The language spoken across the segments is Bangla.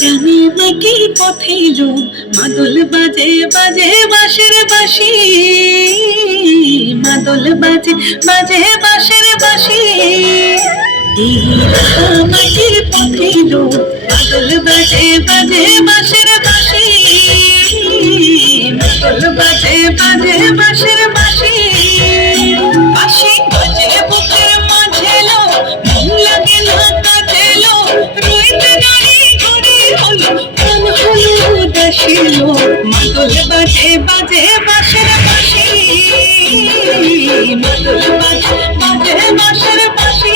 গ্রামে মাটির পথে এলো মাদল বাজে বাজে বাঁশের বাঁশি, মাদল বাজে বাজে বাঁশের বাঁশি। এই মাটির পথে এলো মাদল বাজে বাজে বাঁশের বাঁশি, মাদল বাজে বাজে বাঁশের বাঁশি। বাঁশি বাজে বুকের মাঝে এলো, মন লাগে না কাজে এলো, রইতে নারী ঘরে হলো প্রাণ হলো উদাসী লো। মাদল বাজে বাজে বাঁশের বাঁশি, মাদল বাজে বাজে বাঁশের বাঁশি।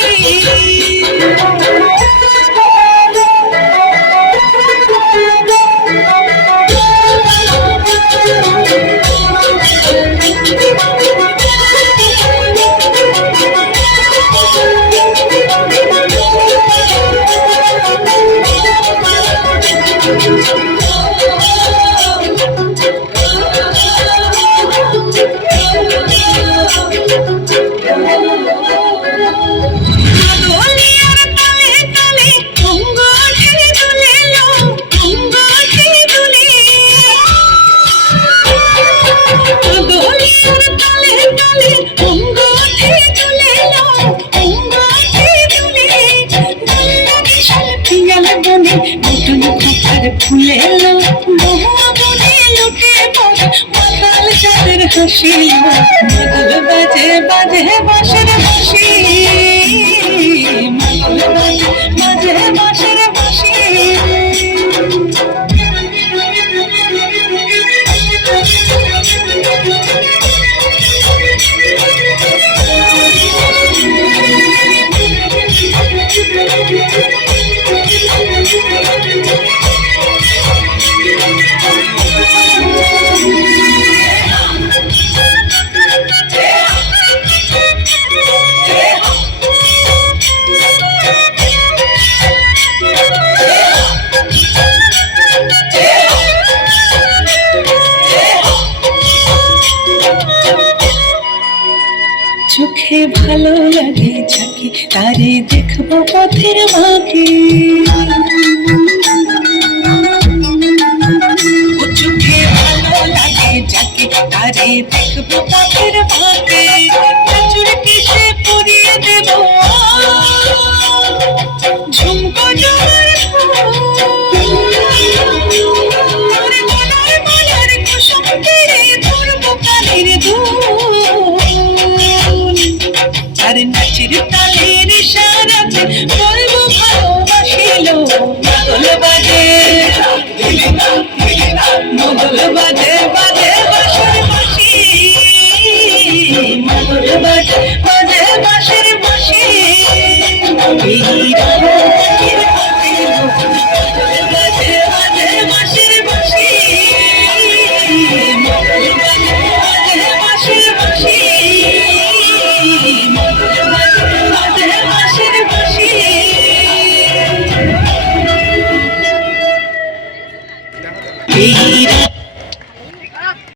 ফুলে এলো মহুয়া বনে লুটে পড়ে মাতাল চাঁদের হাসি। মাদল বাজে বাজে বাঁশের বাঁশি, মাদল বাজে বাজে বাঁশের বাঁশি। চোখে ভালো লাগে যাকে তারে দেখবো পথের বাঁকে, চোখে ভালো লাগে যাকে তারে দেখবো পথের বাঁকে। চুড়কি সে পরিয়ে দেব ঝুমকো জোয়ার মলার কুসুম তীরে ধরবো কানের দুল। আর নাচের তালের ইশারাতে বলবো ভালোবাসিলো। মাদল বাজে মাদল বাজে বাজে বাঁশের বাঁশি, মাদল বাজে বাজে বাঁশের বাঁশি। এই মাদল বাজে বাজে বাঁশের বাঁশি, মাদল বাজে বাজে বাঁশের বাঁশি, মাদল বাজে বাজে বাঁশের বাঁশি। এই